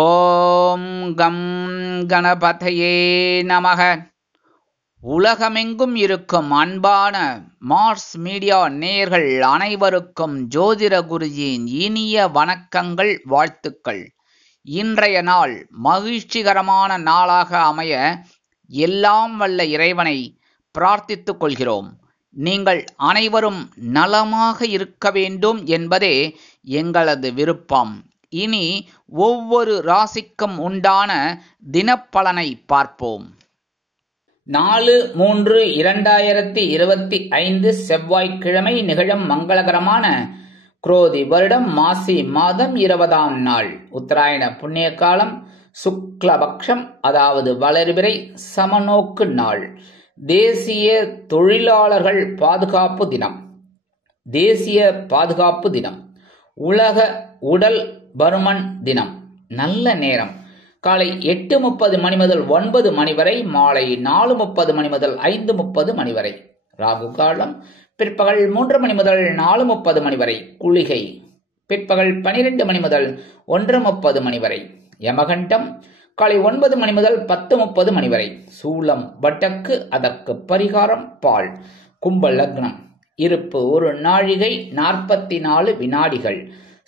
ஓம் come கணபதையே நமக. உலகமெங்கும் இருக்கும் அன்பான மார்ஸ் மீடியா நேயர்கள் அனைவருக்கும் ஜோதிட குருஜியின் இனிய வணக்கங்கள், வாழ்த்துக்கள். இன்றைய நாள் மகிழ்ச்சிகரமான நாளாக அமைய எல்லாம் வல்ல இறைவனை பிரார்த்தித்துக் கொள்கிறோம். நீங்கள் அனைவரும் நலமாக இருக்க வேண்டும் என்பதே எங்களது விருப்பம். இனி ஒவ்வொரு ராசிக்கும் உண்டான தினப்பலனை பார்ப்போம். 4/3/2025 செவ்வாய்க்கிழமை நிகழும் மங்களகரமான குரோதி வருடம் மாசி மாதம் 20ஆம் நாள், உத்தராயண புண்ணிய காலம், சுக்லபக்ஷம், அதாவது வளர்பிறை சமநோக்கு நாள். தேசிய தொழிலாளர்கள் பாதுகாப்பு தினம், தேசிய பாதுகாப்பு தினம், உலக உடல் பருமன் தினம். நல்ல நேரம் காலை 8:30 மணி முதல் 9 மணி வரை, மாலை 4:30 மணி முதல் 5:30 மணி வரை. ராகு காலம் பிற்பகல் 3 மணி முதல் 4:30 மணி வரை. குளிகை பிற்பகல் 12 மணி முதல் 1:30 மணி வரை. யமகண்டம் காலை 9 மணி முதல் 10:30 மணி வரை. சூலம் வடக்கு, அதற்கு பரிகாரம் பால். கும்ப லக்னம், இருப்பு 1 நாழிகை 44 வினாடிகள்.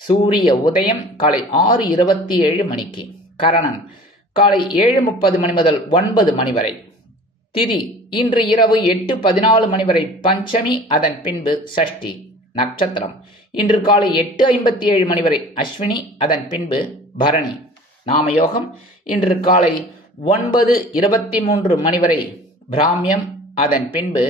சூரிய உதயம் காலை 6:27 மணிக்கு. கரணன் காலை 7:30 மணி முதல் 9 மணி வரை. திதி இன்று இரவு 8:14 மணி வரை பஞ்சமி, அதன் பின்பு சஷ்டி. நட்சத்திரம் இன்று காலை 8:57 மணி வரை அஸ்வினி, அதன் பின்பு பரணி. நாமயோகம் இன்று காலை 9:23 மணி வரை பிராமியம், அதன் பின்பு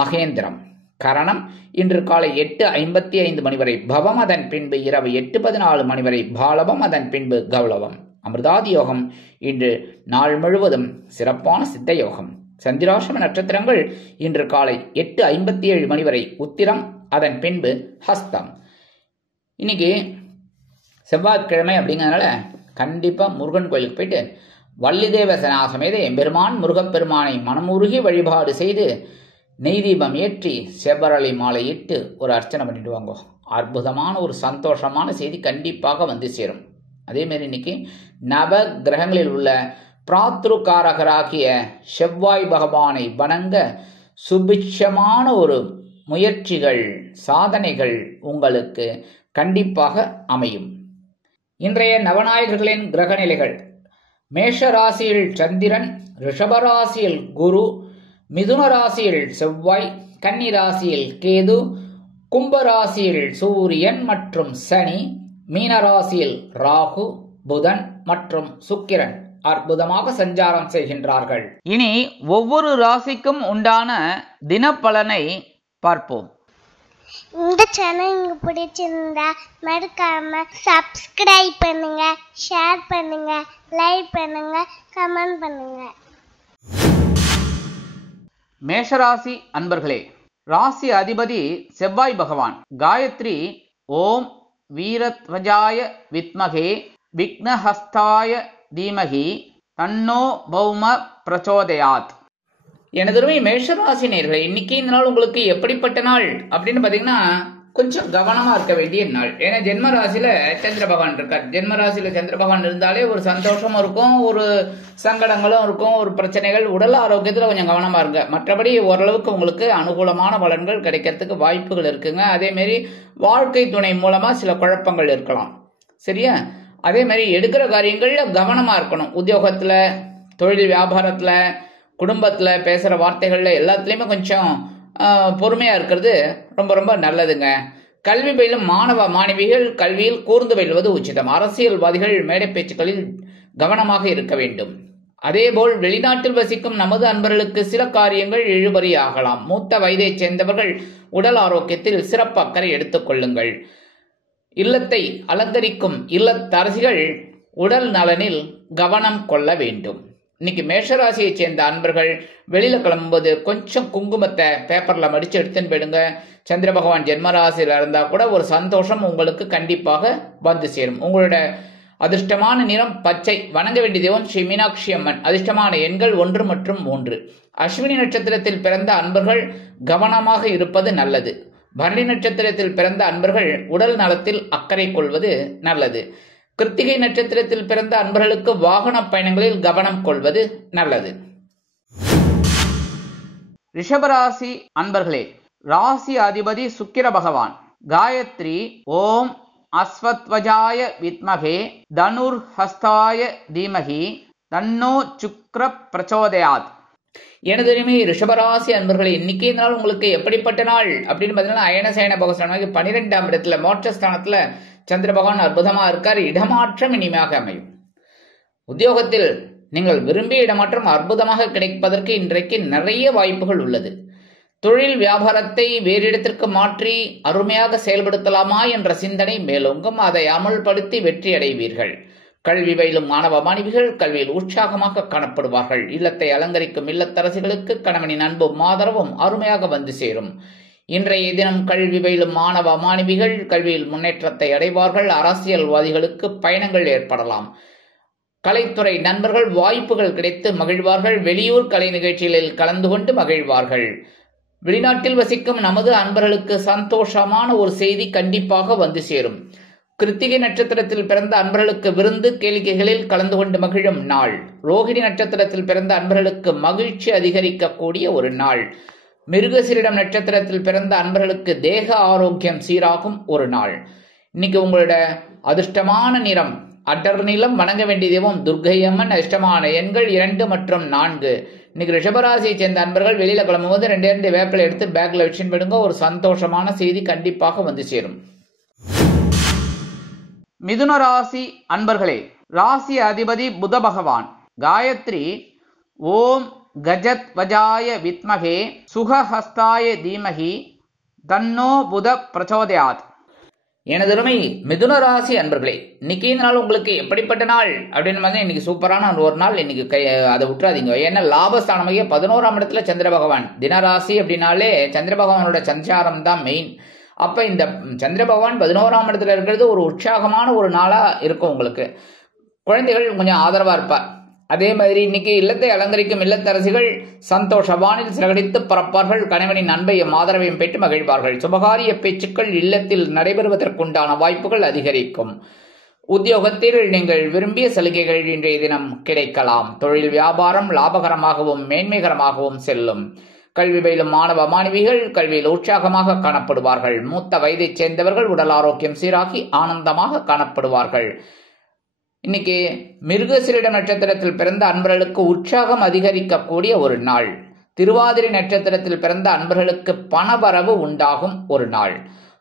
மகேந்திரம். கரணம் இன்று காலை 8:55 மணி வரை பவம், அதன் பின்பு இரவு 8:14 மணி வரை பாலவம், அதன் பின்பு கௌளவம். அமிர்தாதி யோகம் இன்று நாள் முழுவதும் சிறப்பான சித்த யோகம். சந்திராசிரம நட்சத்திரங்கள் இன்று காலை 8:57 மணி வரை உத்திரம், அதன் பின்பு ஹஸ்தம். இன்னைக்கு செவ்வாய்க்கிழமை அப்படிங்கிறதுனால கண்டிப்பாக முருகன் கோயிலுக்கு போயிட்டு வள்ளிதேவ சனாசமேத எம்பெருமான் முருகப்பெருமானை மனமுருகி வழிபாடு செய்து நெய் தீபம் ஏற்றி செவ்வரளி மாலை இட்டு ஒரு அர்ச்சனை பண்ணிட்டு வாங்க. அற்புதமான ஒரு சந்தோஷமான செய்தி கண்டிப்பாக வந்து சேரும். அதேமாரி இன்னைக்கு நவ கிரகங்களில் உள்ள பிராத்ருகாரகராகிய செவ்வாய் பகவானை வணங்க சுபிட்சமான ஒரு முயற்சிகள், சாதனைகள் உங்களுக்கு கண்டிப்பாக அமையும். இன்றைய நவநாயகர்களின் கிரகநிலைகள்: மேஷ ராசியில் சந்திரன், ரிஷபராசியில் குரு, மிதுன ராசியில் செவ்வாய், கன்னி ராசியில் கேது, கும்பராசியில் சூரியன் மற்றும் சனி, மீனராசியில் ராகு, புதன் மற்றும் சுக்கிரன் அற்புதமாக சஞ்சாரம் செய்கின்றார்கள். இனி ஒவ்வொரு ராசிக்கும் உண்டான தினப்பலனை பார்ப்போம். இந்த சேனல் உங்களுக்கு பிடிச்சிருந்தா மறக்காம சப்ஸ்கிரைப் பண்ணுங்க, ஷேர் பண்ணுங்க, லைக் பண்ணுங்க, கமெண்ட் பண்ணுங்க. மேஷராசி அன்பர்களே, ராசி அதிபதி செவ்வாய் பகவான். காயத்ரி ஓம் வீரத்வஜாய வித்மகே விக்னஹஸ்தாய தீமகி தன்னோ பௌம பிரச்சோதயாத். எனதருமை மேஷராசி நேயர்களே, இன்னைக்கு இந்த நாள் உங்களுக்கு எப்படிப்பட்ட நாள் அப்படின்னு பார்த்தீங்கன்னா கொஞ்சம் கவனமா இருக்க வேண்டிய நாள். ஏன்னா ஜென்ம ராசியில சந்திர பகவான் இருக்கார். ஜென்ம ராசியில சந்திர பகவான் இருந்தாலே ஒரு சந்தோஷமும் இருக்கும், ஒரு சங்கடங்களும் இருக்கும், ஒரு பிரச்சனைகள். உடல் ஆரோக்கியத்துல கொஞ்சம் கவனமா இருங்க. மற்றபடி ஓரளவுக்கு உங்களுக்கு அனுகூலமான பலன்கள் கிடைக்கிறதுக்கு வாய்ப்புகள் இருக்குங்க. அதே மாதிரி வாழ்க்கை துணை மூலமா சில குழப்பங்கள் இருக்கலாம், சரியா? அதே மாதிரி எடுக்கிற காரியங்கள்ல கவனமா இருக்கணும். உத்தியோகத்துல, தொழில் வியாபாரத்துல, குடும்பத்துல பேசுற வார்த்தைகள்ல எல்லாத்துலயுமே கொஞ்சம் பொறுமையா இருக்கிறது ரொம்ப ரொம்ப நல்லதுங்க. கல்வி பயிலும் மாணவ மாணவிகள் கல்வியில் கூர்ந்து பயில்வது உச்சிதம். அரசியல்வாதிகள் மேடை பேச்சுக்களில் கவனமாக இருக்க வேண்டும். அதேபோல் வெளிநாட்டில் வசிக்கும் நமது அன்பர்களுக்கு சில காரியங்கள் இழுபறி ஆகலாம். மூத்த வயதைச் சேர்ந்தவர்கள் உடல் ஆரோக்கியத்தில் சிறப்பு அக்கறை எடுத்துக் கொள்ளுங்கள். இல்லத்தை அலங்கரிக்கும் இல்லத்தரசிகள் உடல் நலனில் கவனம் கொள்ள வேண்டும். இன்னைக்கு மேஷராசியை சேர்ந்த அன்பர்கள் வெளியில கிளம்பும்போது கொஞ்சம் குங்குமத்தை பேப்பர்ல மடிச்சு எடுத்துன்னு போயிடுங்க. சந்திர பகவான் ஜென்மராசியில இருந்தா கூட ஒரு சந்தோஷம் உங்களுக்கு கண்டிப்பாக வந்து சேரும். உங்களோட அதிர்ஷ்டமான நிறம் பச்சை. வணங்க வேண்டிய தெய்வம் ஸ்ரீ மீனாட்சி அம்மன். அதிர்ஷ்டமான எண்கள் 1 மற்றும் 3. அஸ்வினி நட்சத்திரத்தில் பிறந்த அன்பர்கள் கவனமாக இருப்பது நல்லது. பரணி நட்சத்திரத்தில் பிறந்த அன்பர்கள் உடல் நலத்தில் அக்கறை கொள்வது நல்லது. கிருத்திகை நட்சத்திரத்தில் பிறந்த அன்பர்களுக்கு வாகன பயணங்களில் கவனம் கொள்வது நல்லது. ரிஷபராசி அன்பர்களே, ராசி அதிபதி சுக்கிர பகவான். காயத்ரி ஓம் அஸ்வத்வஜாய வித்மகே தனுர் ஹஸ்தாய தீமகி தன்னோ சுக்ர பிரச்சோதயாத். எனது ரிஷபராசி அன்பர்களே, இன்னைக்கு நாள் உங்களுக்கு எப்படிப்பட்ட நாள் அப்படின்னு பார்த்தீங்கன்னா, அயனசயன பகவான் 12ஆம் இடத்துல மோட்சஸ்தானத்துல சந்திர பகவான் அற்புதமா இருக்கார். இடமாற்றம் இனிமையாக அமையும். உத்தியோகத்தில் நீங்கள் விரும்பிய இடமாற்றம் அற்புதமாக கிடைப்பதற்கு இன்றைக்கு நிறைய வாய்ப்புகள் உள்ளது. தொழில் வியாபாரத்தை வேறு இடத்திற்கு மாற்றி அருமையாக செயல்படுத்தலாமா என்ற சிந்தனை மேலோங்கும். அதை அமல்படுத்தி வெற்றி அடைவீர்கள். கல்வி பயிலும் மாணவ மாணவிகள் கல்வியில் உற்சாகமாக காணப்படுவார்கள். இல்லத்தை அலங்கரிக்கும் இல்லத்தரசிகளுக்கு கணவனின் அன்பும் ஆதரவும் அருமையாக வந்து சேரும். இன்றைய தினம் கல்வி பயிலும் மாணவ மாணவிகள் கல்வியில் முன்னேற்றத்தை அடைவார்கள். அரசியல்வாதிகளுக்கு பயணங்கள் ஏற்படலாம். கலைத்துறை நண்பர்கள் வாய்ப்புகள் கிடைத்து மகிழ்வார்கள். வெளியூர் கலை நிகழ்ச்சிகளில் கலந்து கொண்டு மகிழ்வார்கள். வெளிநாட்டில் வசிக்கும் நமது அன்பர்களுக்கு சந்தோஷமான ஒரு செய்தி கண்டிப்பாக வந்து சேரும். கிருத்திகை நட்சத்திரத்தில் பிறந்த அன்பர்களுக்கு விருந்து கேளிக்கைகளில் கலந்து கொண்டு மகிழும் நாள். ரோகிணி நட்சத்திரத்தில் பிறந்த அன்பர்களுக்கு மகிழ்ச்சி அதிகரிக்கக்கூடிய ஒரு நாள். மிருகசீரிடம் நட்சத்திரத்தில் பிறந்த அன்பர்களுக்கு தேக ஆரோக்கியம் சீராகும் ஒரு நாள். இன்னைக்கு உங்களோட அதிர்ஷ்டமான நிறம் அடர் நிலம். வணங்க வேண்டிய தெய்வம் துர்க்கை அம்மன். அதிர்ஷ்டமான எண்கள் 2 மற்றும் 4. இன்னைக்கு ரிஷபராசியை சேர்ந்த அன்பர்கள் வெளியில கிளம்பும்போது 2 வேப்பிலை எடுத்து பேக்ல வச்சுன்னு போயிடுங்க. ஒரு சந்தோஷமான செய்தி கண்டிப்பாக வந்து சேரும். மிதுன ராசி அன்பர்களே, ராசி அதிபதி புத பகவான். காயத்ரி ஓம் கஜத் வஜாய வித்மகே சுகஹஸ்தாய தீமகி தன்னோ புத பிரச்சோதயாத். எனதருமை மிதுன ராசி அன்பர்களே, இன்னைக்கு நாள் உங்களுக்கு எப்படிப்பட்ட நாள் அப்படின்னு பார்த்தா இன்னைக்கு சூப்பரான ஒரு நாள். இன்னைக்கு அதை விட்டுறாதீங்க. ஏன்னா லாபஸ்தானமாக 11ஆம் இடத்துல சந்திர பகவான். தினராசி அப்படின்னாலே சந்திர பகவானோட சஞ்சாரம் தான் மெயின். அப்ப இந்த சந்திர பகவான் 11ஆம் இடத்துல இருக்கிறது ஒரு உற்சாகமான ஒரு நாளா இருக்கும். உங்களுக்கு குழந்தைகள் கொஞ்சம் ஆதரவா இருப்பார். அதே மாதிரி இன்னைக்கு இல்லத்தை அலங்கரிக்கும் இல்லத்தரசிகள் சந்தோஷ வானில் சிறகடித்து பறப்பார்கள். கணவனின் அன்பையும் ஆதரவையும் பெற்று மகிழ்வார்கள். சுபகாரிய பேச்சுக்கள் இல்லத்தில் நடைபெறுவதற்குண்டான வாய்ப்புகள் அதிகரிக்கும். உத்தியோகத்தில் நீங்கள் விரும்பிய சலுகைகள் இன்றைய தினம் கிடைக்கலாம். தொழில் வியாபாரம் லாபகரமாகவும் மேன்மைகரமாகவும் செல்லும். கல்வி பயிலும் மாணவ மாணவிகள் கல்வியில் உற்சாகமாக காணப்படுவார்கள். மூத்த வயதைச் சேர்ந்தவர்கள் உடல் ஆரோக்கியம் சீராகி ஆனந்தமாக காணப்படுவார்கள். இன்னைக்கு மிருகசீரிடம் நட்சத்திரத்தில் பிறந்த அன்பர்களுக்கு உற்சாகம் அதிகரிக்கக்கூடிய ஒரு நாள். திருவாதிரை நட்சத்திரத்தில் பிறந்த அன்பர்களுக்கு பணவரவு உண்டாகும் ஒரு நாள்.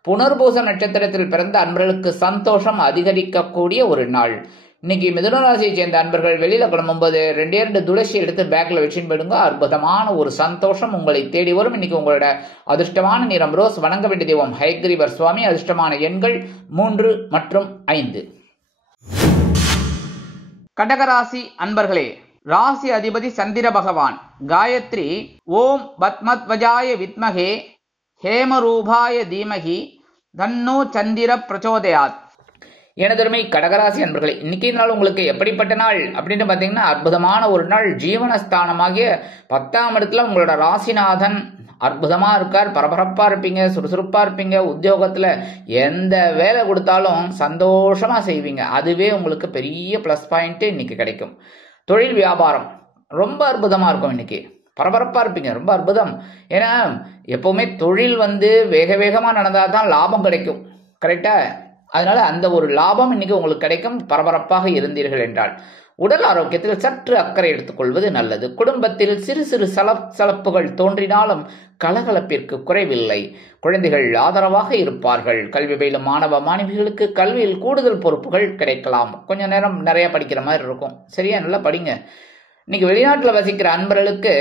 புனர்பூசம் நட்சத்திரத்தில் பிறந்த அன்பர்களுக்கு சந்தோஷம் அதிகரிக்கக்கூடிய ஒரு நாள். இன்னைக்கு மிதுன ராசியை சேர்ந்த அன்பர்கள் வெளியில கிளம்பும்போது 2 துளசி எடுத்து பேக்ல வச்சுன்னு போயிடுங்க. அற்புதமான ஒரு சந்தோஷம் உங்களை தேடி வரும். இன்னைக்கு உங்களோட அதிர்ஷ்டமான நிறம் ரோஸ். வணங்க வேண்டிய தெய்வம் ஹயக்ரீவர் சுவாமி. அதிர்ஷ்டமான எண்கள் 3 மற்றும் 5. கடகராசி அன்பர்களே, ராசி அதிபதி சந்திர பகவான். காயத்ரி ஓம் பத்மத்வஜாய வித்மகே ஹேமரூபாய தீமகி தன்னோ சந்திர பிரச்சோதயாத். எனதருமை கடகராசி அன்பர்களே, இன்னைக்கு நாள் உங்களுக்கு எப்படிப்பட்ட நாள் அப்படின்னு பார்த்தீங்கன்னா அற்புதமான ஒரு நாள். ஜீவனஸ்தானமாகிய 10ஆம் இடத்துல உங்களோட ராசிநாதன் அற்புதமா இருக்கார். பரபரப்பா இருப்பீங்க, சுறுசுறுப்பா இருப்பீங்க. உத்தியோகத்துல எந்த வேலை கொடுத்தாலும் சந்தோஷமா செய்வீங்க. அதுவே உங்களுக்கு பெரிய பிளஸ் பாயிண்ட் இன்னைக்கு கிடைக்கும். தொழில் வியாபாரம் ரொம்ப அற்புதமா இருக்கும். இன்னைக்கு பரபரப்பா இருப்பீங்க. ரொம்ப அற்புதம். ஏன்னா எப்பவுமே தொழில் வேக வேகமா நடந்தாதான் லாபம் கிடைக்கும். கரெக்டா? அதனால அந்த ஒரு லாபம் இன்னைக்கு உங்களுக்கு கிடைக்கும். பரபரப்பாக இருந்தீர்கள் என்றால் உடல் ஆரோக்கியத்தில் சற்று அக்கறை எடுத்துக்கொள்வது நல்லது. குடும்பத்தில் சிறு சிறு சலப்புகள் தோன்றினாலும் கலகலப்பிற்கு குறைவில்லை. குழந்தைகள் ஆதரவாக இருப்பார்கள். கல்வி பயிலும் மாணவ மாணவிகளுக்கு கல்வியில் கூடுதல் பொறுப்புகள் கிடைக்கலாம். கொஞ்ச நேரம் நிறைய படிக்கிற மாதிரி இருக்கும். சரியா? நல்லா படிங்க. இன்னைக்கு வெளிநாட்டில் வசிக்கிற அன்பர்களுக்கு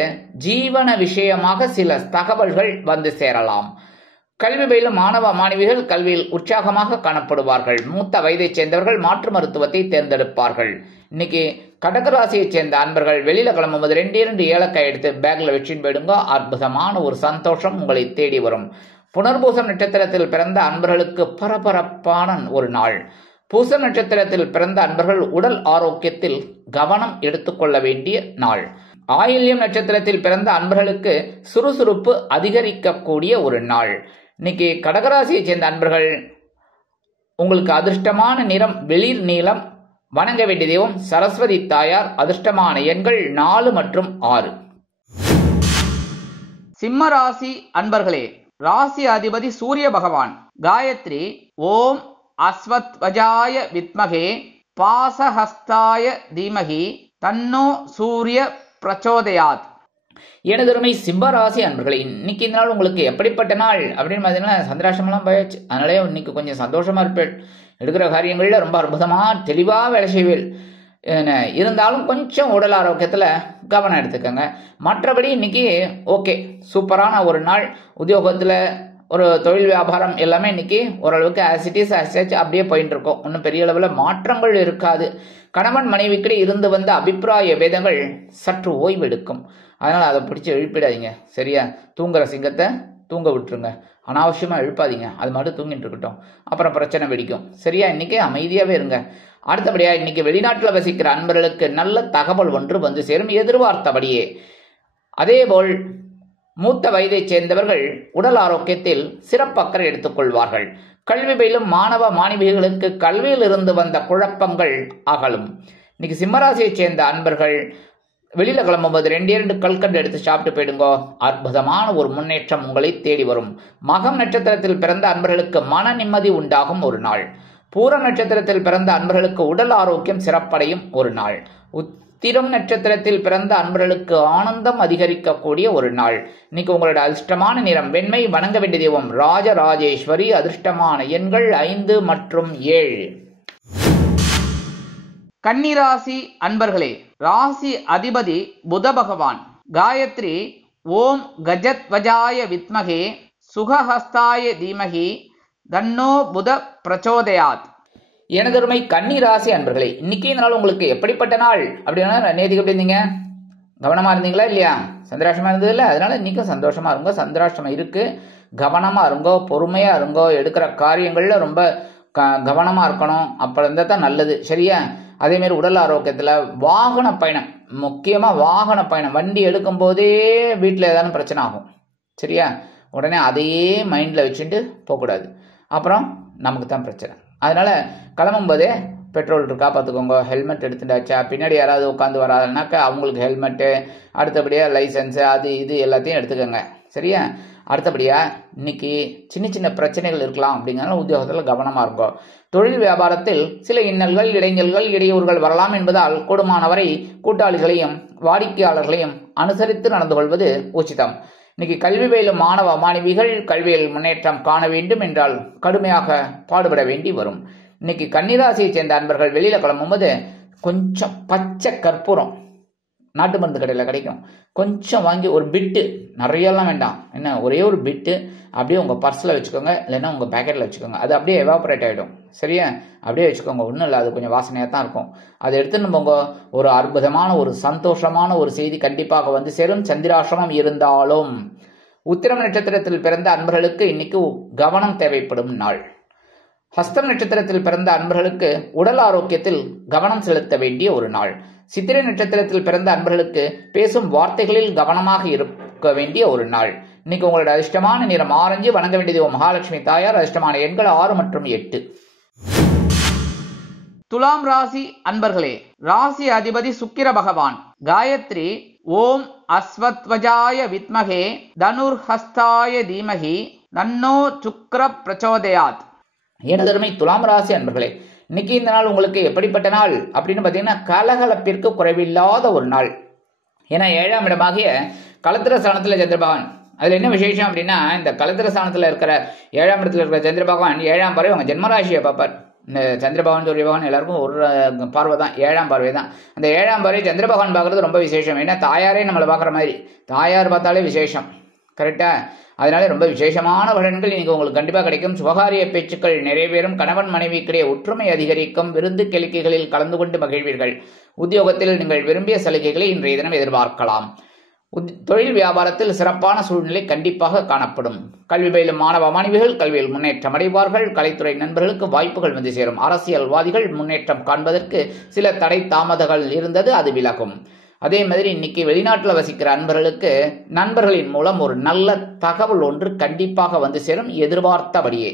ஜீவன விஷயமாக சில தகவல்கள் வந்து சேரலாம். கல்வி பயிலும் மாணவ மாணவிகள் கல்வியில் உற்சாகமாக காணப்படுவார்கள். மூத்த வயதைச் சேர்ந்தவர்கள் மாற்று மருத்துவத்தை தேர்ந்தெடுப்பார்கள். இன்னைக்கு கடகராசியைச் சேர்ந்த அன்பர்கள் வெளியில கிளம்பும்போது 2 ஏலக்காய் எடுத்து பேக்ல வச்சுன்னு போயிடுங்க. அற்புதமான ஒரு சந்தோஷம் உங்களை தேடி வரும். புனர்பூசம் நட்சத்திரத்தில் பிறந்த அன்பர்களுக்கு பரபரப்பான ஒரு நாள். பூச நட்சத்திரத்தில் பிறந்த அன்பர்கள் உடல் ஆரோக்கியத்தில் கவனம் எடுத்துக்கொள்ள வேண்டிய நாள். ஆயில்யம் நட்சத்திரத்தில் பிறந்த அன்பர்களுக்கு சுறுசுறுப்பு அதிகரிக்கக்கூடிய ஒரு நாள். இன்னைக்கு கடகராசியை சேர்ந்த அன்பர்கள் உங்களுக்கு அதிர்ஷ்டமான நிறம் வெளிர் நீலம். வணங்க வேண்டிய தெய்வம் சரஸ்வதி தாயார். அதிர்ஷ்டமான எண்கள் 4 மற்றும் 6. சிம்ம ராசி அன்பர்களே, ராசி அதிபதி சூரிய பகவான். காயத்ரி ஓம் அஸ்வத்வஜாய வித்மகே பாசஹஸ்தாய தீமகி தன்னோ சூரிய பிரச்சோதயாத். எனதருமை சிம்மராசி அன்பர்களே, இன்னைக்கு இந்த நாள் உங்களுக்கு எப்படிப்பட்ட நாள் அப்படின்னு பார்த்தீங்கன்னா சந்திராஷ்டமெல்லாம் போயாச்சு. அதனாலே இன்னைக்கு கொஞ்சம் சந்தோஷமா இருப்பேன். எடுக்கிற காரியங்களில் ரொம்ப அற்புதமாக தெளிவாக வேலை செய்வேன். இருந்தாலும் கொஞ்சம் உடல் ஆரோக்கியத்தில் கவனம் எடுத்துக்கோங்க. மற்றபடி இன்னைக்கு ஓகே, சூப்பரான ஒரு நாள். உத்தியோகத்தில் ஒரு தொழில் வியாபாரம் எல்லாமே இன்னைக்கு ஓரளவுக்கு ஆசிட்டிஸ் அப்படியே போயிட்டு இருக்கோம். ஒன்றும் பெரிய அளவில் மாற்றங்கள் இருக்காது. கணவன் மனைவிக்கிடையே இருந்து வந்த அபிப்பிராய வேதங்கள் சற்று ஓய்வு எடுக்கும். அதனால் அதை பிடிச்சி எழுப்பிடாதீங்க. சரியா? தூங்குற சிங்கத்தை தூங்க விட்டுருங்க. அனாவசியமாக எழுப்பாதீங்க. அது மட்டும் தூங்கிட்டு இருக்கட்டும். அப்புறம் பிரச்சனை வெடிக்கும். சரியா? இன்னைக்கு அமைதியாகவே இருங்க. அடுத்தபடியாக இன்னைக்கு வெளிநாட்டில் வசிக்கிற அன்பர்களுக்கு நல்ல தகவல் ஒன்று வந்து சேரும், எதிர்பார்த்தபடியே. அதேபோல் மூத்த வயதைச் சேர்ந்தவர்கள் உடல் ஆரோக்கியத்தில் சிறப்பு அக்கறை எடுத்துக்கொள்வார்கள். கல்வி பயிலும் மாணவ மாணவிகளுக்கு கல்வியில் இருந்து வந்த குழப்பங்கள் அகலும். இன்னைக்கு சிம்மராசியைச் சேர்ந்த அன்பர்கள் வெளியில கிளம்பும்போது 2 கல்கண்டு எடுத்து சாப்பிட்டு போயிடுங்கோ. அற்புதமான ஒரு முன்னேற்றம் உங்களை தேடி வரும். மகம் நட்சத்திரத்தில் பிறந்த அன்பர்களுக்கு மன நிம்மதி உண்டாகும் ஒரு நாள். பூரம் நட்சத்திரத்தில் பிறந்த அன்பர்களுக்கு உடல் ஆரோக்கியம் சிறப்படையும் ஒரு நாள். உத்திரம் நட்சத்திரத்தில் பிறந்த அன்பர்களுக்கு ஆனந்தம் அதிகரிக்கக்கூடிய ஒரு நாள். இன்னைக்கு உங்களோட அதிர்ஷ்டமான நிறம் வெண்மை. வணங்க வேண்டிய தெய்வம் ராஜராஜேஸ்வரி. அதிர்ஷ்டமான எண்கள் 5 மற்றும் 7. கன்னிராசி அன்பர்களே, ராசி அதிபதி புத பகவான். காயத்ரி ஓம் கஜத்வஜாய வித்மகே சுகஹஸ்தாய தீமகி தன்னோ புத பிரச்சோதயாத். எனதருமை கன்னிராசி அன்பர்களே, இன்னைக்கு இந்த நாள் உங்களுக்கு எப்படிப்பட்ட நாள் அப்படின்னா, நேற்றுக்கு எப்படி இருந்தீங்க? கவனமா இருந்தீங்களா இல்லையா? சந்திராஷ்டமா இருந்தது இல்லை? அதனால இன்னைக்கும் சந்தோஷமா இருங்கோ. சந்திராஷ்டமம் இருக்கு, கவனமா இருங்கோ, பொறுமையா இருங்கோ. எடுக்கிற காரியங்கள்ல ரொம்ப கவனமா இருக்கணும். அப்ப இருந்தா தான் நல்லது. சரியா? அதே மாதிரி உடல் ஆரோக்கியத்துல வாகன பயணம், முக்கியமா வாகன பயணம், வண்டி எடுக்கும் போதே வீட்டில் ஏதாவது பிரச்சனை ஆகும். சரியா? உடனே அதையே மைண்ட்ல வச்சுட்டு போகக்கூடாது. அப்புறம் நமக்கு தான் பிரச்சனை. அதனால கிளம்பும் போதே பெட்ரோல் இருக்கா பார்த்துக்கோங்க. ஹெல்மெட் எடுத்துட்டாச்சா? பின்னாடி யாராவது உட்காந்து வராதுனாக்கா அவங்களுக்கு ஹெல்மெட்டு, அடுத்தபடியாக லைசன்ஸு, அது இது எல்லாத்தையும் எடுத்துக்கோங்க. சரியா? அடுத்தபடியா இன்னைக்கு சின்ன சின்ன பிரச்சனைகள் இருக்கலாம். அப்படிங்கிறனால உத்தியோகத்தில் கவனமா இருக்கும். தொழில் வியாபாரத்தில் சில இன்னல்கள், இடைஞ்சல்கள், இடையூறுகள் வரலாம் என்பதால் கூடுமானவரை கூட்டாளிகளையும் வாடிக்கையாளர்களையும் அனுசரித்து நடந்து கொள்வது உச்சிதம். இன்னைக்கு கல்வி பயிலும் மாணவ மாணவிகள் கல்வியில் முன்னேற்றம் காண வேண்டும் என்றால் கடுமையாக பாடுபட வேண்டி வரும். இன்னைக்கு கன்னிராசியை சேர்ந்த அன்பர்கள் வெளியில கிளம்பும்போது கொஞ்சம் பச்சை கற்பூரம் நாட்டு மருந்து கடையில் கிடைக்கும், கொஞ்சம் வாங்கி ஒரு பிட்டு, நிறையெல்லாம் வேண்டாம், என்ன ஒரே ஒரு பிட்டு அப்படியே உங்கள் பர்ஸில் வச்சுக்கோங்க, இல்லைன்னா உங்கள் பேக்கெட்டில் வச்சுக்கோங்க. அது அப்படியே எவாபரேட் ஆகிடும். சரியா? அப்படியே வச்சுக்கோங்க. ஒன்றும் இல்லை, அது கொஞ்சம் வாசனையாக தான் இருக்கும். அதை எடுத்துன்னு போங்க. ஒரு அற்புதமான ஒரு சந்தோஷமான ஒரு செய்தி கண்டிப்பாக வந்து சேரும். சந்திராசிரமம் இருந்தாலும் உத்திரம் நட்சத்திரத்தில் பிறந்த அன்பர்களுக்கு இன்னைக்கு கவனம் தேவைப்படும் நாள். ஹஸ்தம் நட்சத்திரத்தில் பிறந்த அன்பர்களுக்கு உடல் ஆரோக்கியத்தில் கவனம் செலுத்த வேண்டிய ஒரு நாள். சித்திரை நட்சத்திரத்தில் பிறந்த அன்பர்களுக்கு பேசும் வார்த்தைகளில் கவனமாக இருக்க வேண்டிய ஒரு நாள். இன்னைக்கு உங்களோட அதிர்ஷ்டமான நிறம் ஆரஞ்சு. வணங்க வேண்டியது மகாலட்சுமி தாயார். அதிர்ஷ்டமான எண்கள் 6 மற்றும் 8. துலாம் ராசி அன்பர்களே, ராசி அதிபதி சுக்கிர பகவான். காயத்ரி ஓம் அஸ்வத்வஜாய வித்மகே தனுர்ஹஸ்தாய தீமகி தன்னோ சுக்ர பிரச்சோதயாத். எனதருமை துலாம் ராசி அன்பர்களே, இன்னைக்கு இந்த நாள் உங்களுக்கு எப்படிப்பட்ட நாள் அப்படின்னு பார்த்தீங்கன்னா, கலகலப்பிற்கு குறைவில்லாத ஒரு நாள். ஏன்னா 7ஆம் இடமாகிய களத்திர ஸ்தானத்தில் சந்திர பகவான். அதில் என்ன விசேஷம் அப்படின்னா, இந்த களத்திர ஸ்தானத்தில் இருக்கிற 7ஆம் இடத்துல இருக்கிற சந்திர பகவான் 7ஆம் பார்வை அவங்க ஜென்மராசியை பார்ப்பார். இந்த சந்திர பகவான் சூரிய பகவான் எல்லாருக்கும் ஒரு பார்வை தான், 7ஆம் பார்வை தான். அந்த 7ஆம் பார்வை சந்திர பகவான் பார்க்கறது ரொம்ப விசேஷம். ஏன்னா தாயாரே நம்மளை பார்க்குற மாதிரி, தாயார் பார்த்தாலே விசேஷம். கரெக்டா? அதனால ரொம்ப விசேஷமான பலன்கள் இன்னைக்கு உங்களுக்கு கண்டிப்பாக கிடைக்கும். சுபகாரிய பேச்சுக்கள் நிறைவேறும். கணவன் மனைவிக்கிடையே ஒற்றுமை அதிகரிக்கும். விருந்து கேளிக்கைகளில் கலந்து கொண்டு மகிழ்வீர்கள். உத்தியோகத்தில் நீங்கள் விரும்பிய சலுகைகளை இன்றைய தினம் எதிர்பார்க்கலாம். தொழில் வியாபாரத்தில் சிறப்பான சூழ்நிலை கண்டிப்பாக காணப்படும். கல்வி பயிலும் மாணவ மாணவிகள் கல்வியில் முன்னேற்றம் அடைவார்கள். கலைத்துறை நண்பர்களுக்கு வாய்ப்புகள் வந்து சேரும். அரசியல்வாதிகள் முன்னேற்றம் காண்பதற்கு சில தடை தாமதங்கள் இருந்தது, அது விலகும். அதே மாதிரி இன்னைக்கு வெளிநாட்டில் வசிக்கிற அன்பர்களுக்கு நண்பர்களின் மூலம் ஒரு நல்ல தகவல் ஒன்று கண்டிப்பாக வந்து சேரும், எதிர்பார்த்தபடியே.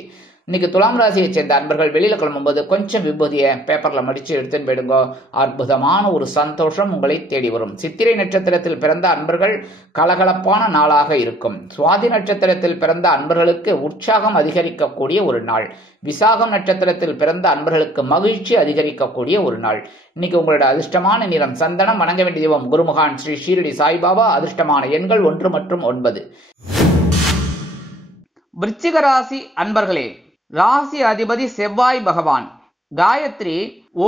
இன்னைக்கு துலாம் ராசியை சேர்ந்த அன்பர்கள் வெளியில கிளம்பும்போது கொஞ்சம் விபூதியை பேப்பர்ல மடிச்சு எடுத்துன்னு போயிடுங்க. அற்புதமான ஒரு சந்தோஷம் உங்களை தேடி வரும். சித்திரை நட்சத்திரத்தில் பிறந்த அன்பர்கள் கலகலப்பான நாளாக இருக்கும். சுவாதி நட்சத்திரத்தில் பிறந்த அன்பர்களுக்கு உற்சாகம் அதிகரிக்கக்கூடிய ஒரு நாள். விசாகம் நட்சத்திரத்தில் பிறந்த அன்பர்களுக்கு மகிழ்ச்சி அதிகரிக்கக்கூடிய ஒரு நாள். இன்னைக்கு உங்களோட அதிர்ஷ்டமான நிறம் சந்தனம். வணங்க வேண்டிய தெய்வம் குருமகான் ஸ்ரீ ஷீரடி சாய்பாபா. அதிர்ஷ்டமான எண்கள் 1 மற்றும் 9. விருச்சிக ராசி அன்பர்களே, ராசி அதிபதி செவ்வாய் பகவான். காயத்ரி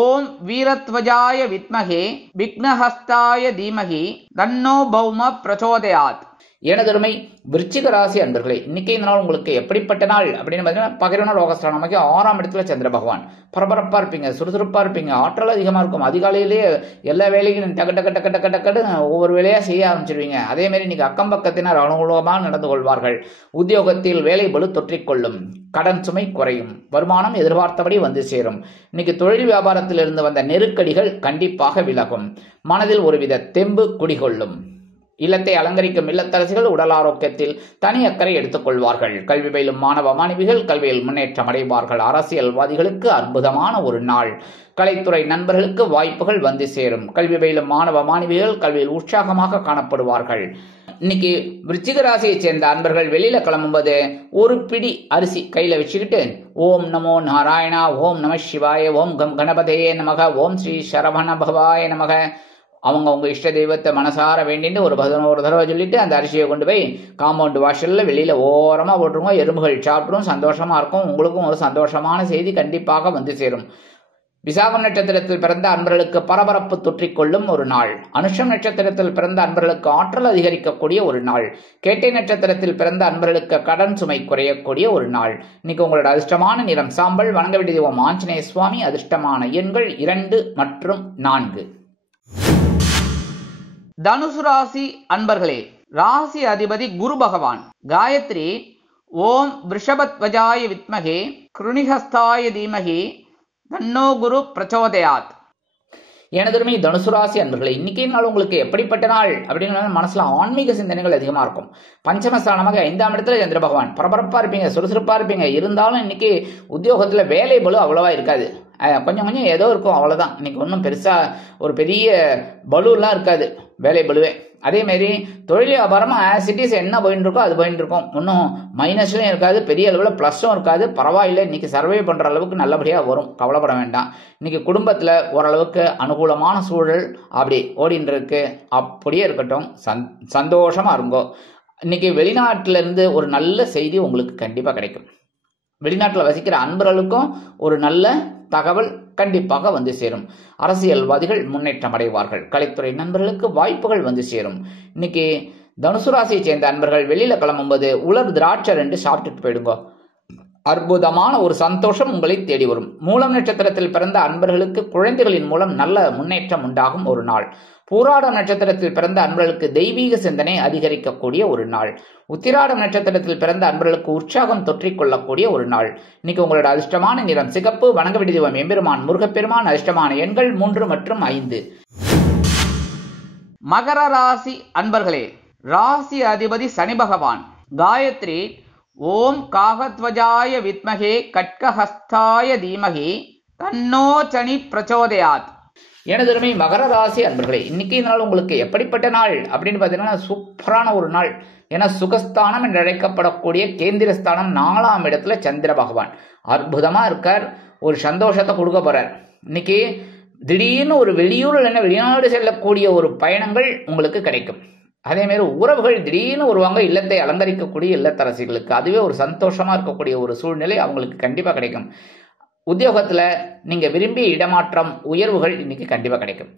ஓம் வீரத்வஜாய வித்மகே விக்னஹஸ்தாய தீமகி தன்னோ பௌம பிரச்சோதயாத். எனதருமை விருச்சிக ராசி அன்பர்களே, இன்னைக்கு இந்த நாள் உங்களுக்கு எப்படிப்பட்ட நாள் அப்படின்னு பார்த்தீங்கன்னா, பகிரவன ரோகஸ்தானம் 6ஆம் இடத்துல சந்திர பகவான். பரபரப்பா இருப்பீங்க, சுறுசுறுப்பா இருப்பீங்க, ஆற்றல் அதிகமா இருக்கும். அதிகாலையிலேயே எல்லா வேலைகளும் டக்கு டக்கு டக்கு டக்கு டக்குன்னு ஒவ்வொரு வேலையா செய்ய ஆரம்பிச்சிருவீங்க. அதே மாதிரி இன்னைக்கு அக்கம் பக்கத்தினர் அனுகூலமாக நடந்து கொள்வார்கள். உத்தியோகத்தில் வேலை பளு தொற்றிக்கொள்ளும். கடன் சுமை குறையும். வருமானம் எதிர்பார்த்தபடி வந்து சேரும். இன்னைக்கு தொழில் வியாபாரத்தில் இருந்து வந்த நெருக்கடிகள் கண்டிப்பாக விலகும். மனதில் ஒருவித தெம்பு குடிகொள்ளும். இல்லத்தை அலங்கரிக்கும் இல்லத்தரசிகள் உடல் ஆரோக்கியத்தில் தனி அக்கறை எடுத்துக் கொள்வார்கள். கல்வி பயிலும் மாணவ மாணவிகள் கல்வியில் முன்னேற்றம் அடைவார்கள். அரசியல்வாதிகளுக்கு அற்புதமான ஒரு நாள். கலைத்துறை நண்பர்களுக்கு வாய்ப்புகள் வந்து சேரும். கல்வி பயிலும் மாணவ மாணவிகள் கல்வியில் உற்சாகமாக காணப்படுவார்கள். இன்னைக்கு விருச்சிக ராசியை சேர்ந்த அன்பர்கள் வெளியில கிளம்பும்போது ஒரு பிடி அரிசி கையில வச்சுக்கிட்டு ஓம் நமோ நாராயணா, ஓம் நம சிவாய, ஓம் கணபதையே நமக, ஓம் ஸ்ரீ சரவண பவாய நமக, அவங்க இஷ்ட தெய்வத்தை மனசார வேண்டிட்டு ஒரு 11 தடவை சொல்லிட்டு அந்த அரிசியை கொண்டு போய் காம்பவுண்ட் வாசல்ல வெளியில ஓரமா போட்டுருங்க. எறும்புகள் சாப்பிட்ரும். சந்தோஷமா இருக்கும். உங்களுக்கும் ஒரு சந்தோஷமான செய்தி கண்டிப்பாக வந்து சேரும். விசாகம் நட்சத்திரத்தில் பிறந்த அன்பர்களுக்கு பரபரப்பு தொற்றிக்கொள்ளும் ஒரு நாள். அனுஷம் நட்சத்திரத்தில் பிறந்த அன்பர்களுக்கு ஆற்றல் அதிகரிக்கக்கூடிய ஒரு நாள். கேட்டை நட்சத்திரத்தில் பிறந்த அன்பர்களுக்கு கடன் சுமை குறையக்கூடிய ஒரு நாள். இன்னைக்கு உங்களோட அதிர்ஷ்டமான நிறம் சாம்பல். வணங்க வேண்டிய தெய்வம் ஆஞ்சநேய சுவாமி. அதிர்ஷ்டமான எண்கள் 2 மற்றும் 4. தனுசு ராசி அன்பர்களே, ராசி அதிபதி குரு பகவான். காயத்ரி ஓம் விருஷபத்வஜாய வித்மகே கிருணிஹஸ்தாய தீமகி தன்னோ குரு பிரச்சோதயாத். எனதருமை தனுசு ராசி அன்பர்களே, இன்னைக்கு நாள் உங்களுக்கு எப்படிப்பட்ட நாள் அப்படின்னு மனசுல ஆன்மீக சிந்தனைகள் அதிகமா இருக்கும். பஞ்சமஸ்தானமாக 5ஆம் இடத்துல சந்திர பகவான். பரபரப்பா இருப்பீங்க, சுறுசுறுப்பா இருப்பீங்க. இருந்தாலும் இன்னைக்கு உத்தியோகத்துல வேலை பளு அவ்வளவா இருக்காது. கொஞ்சம் கொஞ்சம் ஏதோ இருக்கும், அவ்வளவுதான். இன்னைக்கு ஒன்றும் பெருசா ஒரு பெரிய பலுலாம் இருக்காது, வேலை பலுவே. அதே மாதிரி தொழில் வியாபாரமா ஆசிட்டிஸ் என்ன போயிட்டு இருக்கோ அது போயிட்டு இருக்கும். ஒன்றும் மைனஸ்லையும் இருக்காது, பெரிய அளவில் ப்ளஸ்ஸும் இருக்காது. பரவாயில்லை, இன்னைக்கு சர்வே பண்ற அளவுக்கு நல்லபடியாக வரும். கவலைப்பட வேண்டாம். இன்னைக்கு குடும்பத்தில் ஓரளவுக்கு அனுகூலமான சூழல் அப்படி ஓடின்னு இருக்கு. அப்படியே இருக்கட்டும், சந்தோஷமா இருங்கோ. இன்னைக்கு வெளிநாட்டில இருந்து ஒரு நல்ல செய்தி உங்களுக்கு கண்டிப்பாக கிடைக்கும். வெளிநாட்டில் வசிக்கிற அன்பர்களுக்கும் ஒரு நல்ல தகவல் கண்டிப்பாக வந்து சேரும். அரசியல்வாதிகள் முன்னேற்றம் அடைவார்கள். கலைத்துறை நண்பர்களுக்கு வாய்ப்புகள் வந்து சேரும். இன்னைக்கு தனுசு ராசியை சேர்ந்த அன்பர்கள் வெளியில கிளம்பும்போது உலர் திராட்சை 2 சாப்பிட்டுட்டு போயிடுங்க. அற்புதமான ஒரு சந்தோஷம் உங்களை தேடி வரும். மூலம் நட்சத்திரத்தில் பிறந்த அன்பர்களுக்கு குழந்தைகளின் மூலம் நல்ல முன்னேற்றம் உண்டாகும் ஒரு நாள். பூராடம் நட்சத்திரத்தில் பிறந்த அன்பர்களுக்கு தெய்வீக சிந்தனை அதிகரிக்கக்கூடிய ஒரு நாள். உத்திராடம் நட்சத்திரத்தில் பிறந்த அன்பர்களுக்கு உற்சாகம் தொற்றிக்கொள்ளக்கூடிய ஒரு நாள். இன்னைக்கு உங்களோட அதிர்ஷ்டமான நிறம் சிகப்பு. வணங்க வேண்டிய தெய்வம் எம்பெருமான் முருகப்பெருமான். அதிர்ஷ்டமான எண்கள் 3 மற்றும் 5. மகர ராசி அன்பர்களே, ராசி அதிபதி சனி பகவான். காயத்ரி ஓம் காகத்வஜாய வித்மகே கட்கஹஸ்தாய தீமகி தன்னோ சனி பிரச்சோதயாத். எனதருமை மகர ராசி அன்பர்களே, இன்னைக்கு இந்த நாள் உங்களுக்கு எப்படிப்பட்ட நாள் அப்படின்னு பார்த்தீங்கன்னா சூப்பரான ஒரு நாள். ஏன்னா சுகஸ்தானம் என்று அழைக்கப்படக்கூடிய கேந்திரஸ்தானம் 4ஆம் இடத்துல சந்திர பகவான் அற்புதமா இருக்கார். ஒரு சந்தோஷத்தை கொடுக்க போறார். இன்னைக்கு திடீர்னு ஒரு வெளியூர் இல்லைன்னா வெளிநாடு செல்லக்கூடிய ஒரு பயணங்கள் உங்களுக்கு கிடைக்கும். அதே மாதிரி உறவுகள் திடீர்னு வருவாங்க. இல்லத்தை அலங்கரிக்கக்கூடிய இல்லத்தரசிகளுக்கு அதுவே ஒரு சந்தோஷமா இருக்கக்கூடிய ஒரு சூழ்நிலை அவங்களுக்கு கண்டிப்பா கிடைக்கும். உத்தியோகத்துல நீங்க விரும்பிய இடமாற்றம் உயர்வுகள் இன்னைக்கு கண்டிப்பா கிடைக்கும்.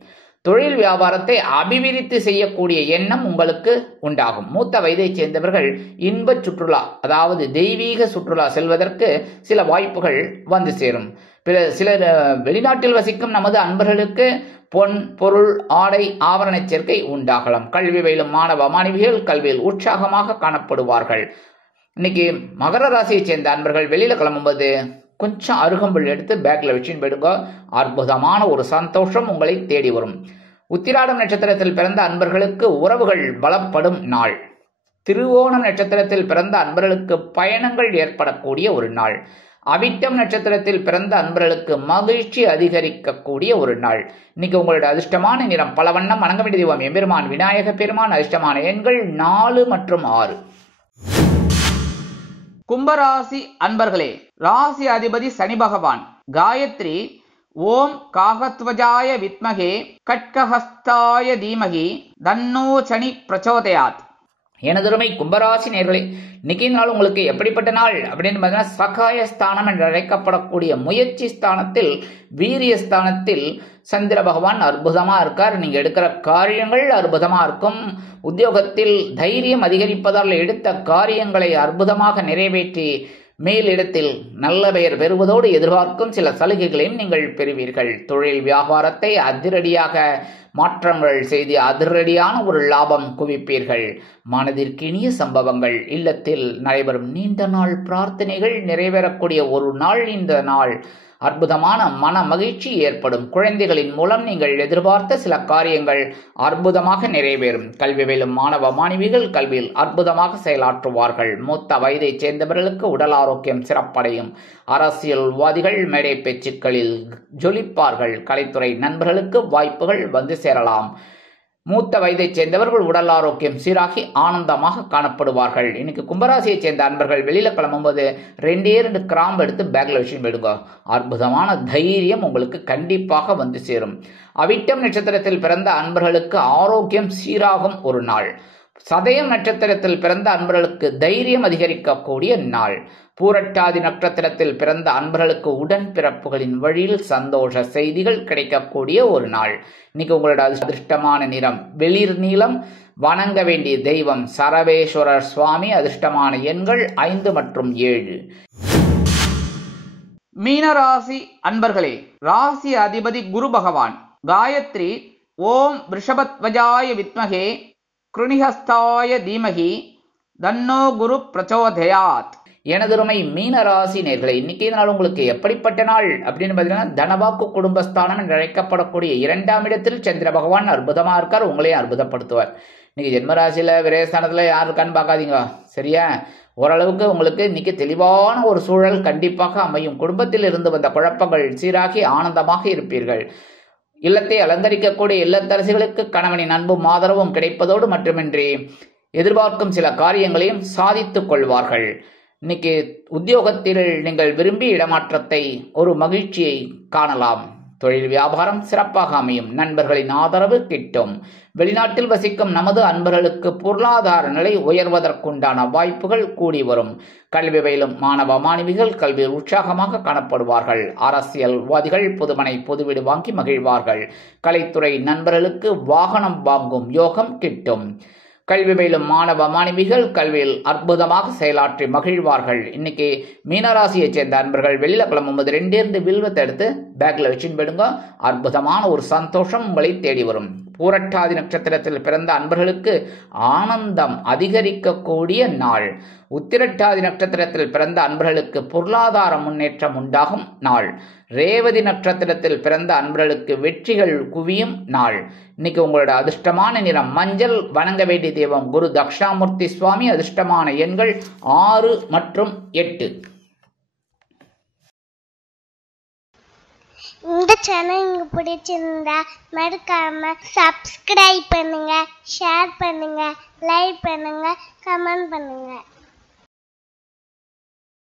தொழில் வியாபாரத்தை அபிவிருத்தி செய்யக்கூடிய எண்ணம் உங்களுக்கு உண்டாகும். மூத்த வயதை சேர்ந்தவர்கள் இன்ப சுற்றுலா, அதாவது தெய்வீக சுற்றுலா செல்வதற்கு சில வாய்ப்புகள் வந்து சேரும். சிலர் வெளிநாட்டில் வசிக்கும் நமது அன்பர்களுக்கு பொன் பொருள் ஆடை ஆபரண சேர்க்கை உண்டாகலாம். கல்வி பயிலும் மாணவ மாணவிகள் கல்வியில் உற்சாகமாக காணப்படுவார்கள். இன்னைக்கு மகர ராசியை சேர்ந்த அன்பர்கள் வெளியில கிளம்பும்போது கொஞ்சம் அருகம்புல் எடுத்து பேக்ல வச்சுன்னு போயிடுங்க. அற்புதமான ஒரு சந்தோஷம் உங்களை தேடி வரும். உத்திராடம் நட்சத்திரத்தில் பிறந்த அன்பர்களுக்கு உறவுகள் பலப்படும் நாள். திருவோணம் நட்சத்திரத்தில் பிறந்த அன்பர்களுக்கு பயணங்கள் ஏற்படக்கூடிய ஒரு நாள். அவிட்டம் நட்சத்திரத்தில் பிறந்த அன்பர்களுக்கு மகிழ்ச்சி அதிகரிக்கக்கூடிய ஒரு நாள். இன்னைக்கு உங்களோட அதிர்ஷ்டமான நிறம் பல வண்ணம். வணங்க வேண்டிய தெய்வம் எம்பெருமான் விநாயக பெருமான். அதிர்ஷ்டமான எண்கள் 4 மற்றும் 6. கும்பராசி அன்பர்களே, ராசி அதிபதி சனி பகவான். காயத்ரி ஓம் காகத்வஜாய வித்மகே கட்கஹஸ்தாய தீமகி தன்னோ சனி பிரச்சோதயாத். எனதுரிமை கும்பராசி நேர்களே, இன்னைக்கு நாள் உங்களுக்கு எப்படிப்பட்ட நாள் அப்படின்னு பார்த்தீங்கன்னா, சகாய ஸ்தானம் என்று அழைக்கப்படக்கூடிய முயற்சி ஸ்தானத்தில், வீரிய ஸ்தானத்தில் சந்திர பகவான் அற்புதமா இருக்கார். நீங்க எடுக்கிற காரியங்கள் அற்புதமா இருக்கும். உத்தியோகத்தில் தைரியம் அதிகரிப்பதால் எடுத்த காரியங்களை அற்புதமாக நிறைவேற்றி மேலிடத்தில் நல்ல பெயர் பெறுவதோடு எதிர்பார்க்கும் சில சலுகைகளையும் நீங்கள் பெறுவீர்கள். தொழில் வியாபாரத்தை அதிரடியாக மாற்றங்கள் செய்து அதிரடியான ஒரு லாபம் குவிப்பீர்கள். மனதிற்கினிய சம்பவங்கள், இல்லத்தில் நடைபெறும் நீண்ட நாள் பிரார்த்தனைகள் நிறைவேறக்கூடிய ஒரு நாள் இந்த நாள். அற்புதமான மன மகிழ்ச்சி ஏற்படும். குழந்தைகளின் மூலம் நீங்கள் எதிர்பார்த்த சில காரியங்கள் அற்புதமாக நிறைவேறும். கல்வி பயிலும் மாணவ மாணவிகள் கல்வியில் அற்புதமாக செயலாற்றுவார்கள். மூத்த வயதை சேர்ந்தவர்களுக்கு உடல் ஆரோக்கியம் சிறப்படையும். அரசியல்வாதிகள் மேடை பேச்சுக்களில் ஜொலிப்பார்கள். கலைத்துறை நண்பர்களுக்கு வாய்ப்புகள் வந்து சேரலாம். மூத்த வயதை சேர்ந்தவர்கள் உடல் ஆரோக்கியம் சீராகி ஆனந்தமாக காணப்படுவார்கள். இன்னைக்கு கும்பராசியை சேர்ந்த அன்பர்கள் வெளியில கிளம்பும்போது 2 கிராம்பு எடுத்து பேக்ல வச்சு விடுங்க. அற்புதமான தைரியம் உங்களுக்கு கண்டிப்பாக வந்து சேரும். அவிட்டம் நட்சத்திரத்தில் பிறந்த அன்பர்களுக்கு ஆரோக்கியம் சீராகும் ஒரு நாள். சதயம் நட்சத்திரத்தில் பிறந்த அன்பர்களுக்கு தைரியம் அதிகரிக்கக்கூடிய நாள். பூரட்டாதி நட்சத்திரத்தில் பிறந்த அன்பர்களுக்கு உடன் பிறப்புகளின் வழியில் சந்தோஷ செய்திகள் கிடைக்கக்கூடிய ஒரு நாள். இன்னைக்கு உங்களோட அதிர்ஷ்டமான நிறம் வெளிர் நீலம். வணங்க வேண்டிய தெய்வம் சரவேஸ்வரர் சுவாமி. அதிர்ஷ்டமான எண்கள் 5 மற்றும் 7. மீனராசி அன்பர்களே, ராசி அதிபதி குரு பகவான். காயத்ரி ஓம் ரிஷபத்வஜாய வித்மகே கிருணிஹஸ்தாய தீமகி தன்னோ குரு பிரச்சோதயாத். எனதுரிமை மீனராசி நேர்களை, இன்னைக்கு நாள் உங்களுக்கு எப்படிப்பட்ட நாள் அப்படின்னு பார்த்தீங்கன்னா, தனவாக்கு குடும்பஸ்தானம் என்று அழைக்கப்படக்கூடிய 2ஆம் இடத்தில் சந்திர பகவான் அற்புதமா இருக்கார். உங்களையும் அற்புதப்படுத்துவார். இன்னைக்கு ஜென்மராசியில விரயஸ்தானத்துல யார் இருக்கான்னு பார்க்காதீங்க, சரியா? ஓரளவுக்கு உங்களுக்கு இன்னைக்கு தெளிவான ஒரு சூழல் கண்டிப்பாக அமையும். குடும்பத்தில் இருந்து வந்த குழப்பங்கள் சீராகி ஆனந்தமாக இருப்பீர்கள். இல்லத்தை அலங்கரிக்கக்கூடிய இல்லத்தரசிகளுக்கு கணவனின் அன்பும் ஆதரவும் கிடைப்பதோடு மட்டுமின்றி எதிர்பார்க்கும் சில காரியங்களையும் சாதித்துக் கொள்வார்கள். இன்னைக்கு உத்தியோகத்தில் நீங்கள் விரும்பி இடமாற்றத்தை ஒரு மகிழ்ச்சியை காணலாம். தொழில் வியாபாரம் சிறப்பாக அமையும். நண்பர்களின் ஆதரவு கிட்டும். வெளிநாட்டில் வசிக்கும் நமது அன்பர்களுக்கு பொருளாதார நிலை உயர்வதற்குண்டான வாய்ப்புகள் கூடி வரும். கல்வி பயிலும் மாணவ மாணவிகள் கல்வியில் உற்சாகமாக காணப்படுவார்கள். அரசியல்வாதிகள் புதுமனை புதுவீடு வாங்கி மகிழ்வார்கள். கலைத்துறை நண்பர்களுக்கு வாகனம் வாங்கும் யோகம் கிட்டும். கல்வி பயிலும் மாணவ மாணவிகள் கல்வியில் அற்புதமாக செயலாற்றி மகிழ்வார்கள். இன்னைக்கு மீனராசியை சேர்ந்த அன்பர்கள் வெளியில கிளம்பும்போது 2 வில்வத்தை எடுத்து பேக்ல வச்சுன்னு போயிடுங்க. அற்புதமான ஒரு சந்தோஷம் உங்களை தேடி வரும். பூரட்டாதி நட்சத்திரத்தில் பிறந்த அன்பர்களுக்கு ஆனந்தம் அதிகரிக்கக்கூடிய நாள். உத்திரட்டாதி நட்சத்திரத்தில் பிறந்த அன்பர்களுக்கு பொருளாதார முன்னேற்றம் உண்டாகும் நாள். ரேவதி நட்சத்திரத்தில் பிறந்த அன்பர்களுக்கு வெற்றிகள் குவியும் நாள். இன்னைக்கு உங்களோட அதிர்ஷ்டமான நிறம் மஞ்சள். வணங்க வேண்டிய தெய்வம் குரு தக்ஷாமூர்த்தி சுவாமி. அதிர்ஷ்டமான எண்கள் 6 மற்றும் 8. இந்த சேனல் உங்களுக்கு பிடிச்சிருந்தா மறக்காம சப்ஸ்கிரைப் பண்ணுங்க, ஷேர் பண்ணுங்க, லைக் பண்ணுங்க, கமெண்ட் பண்ணுங்க.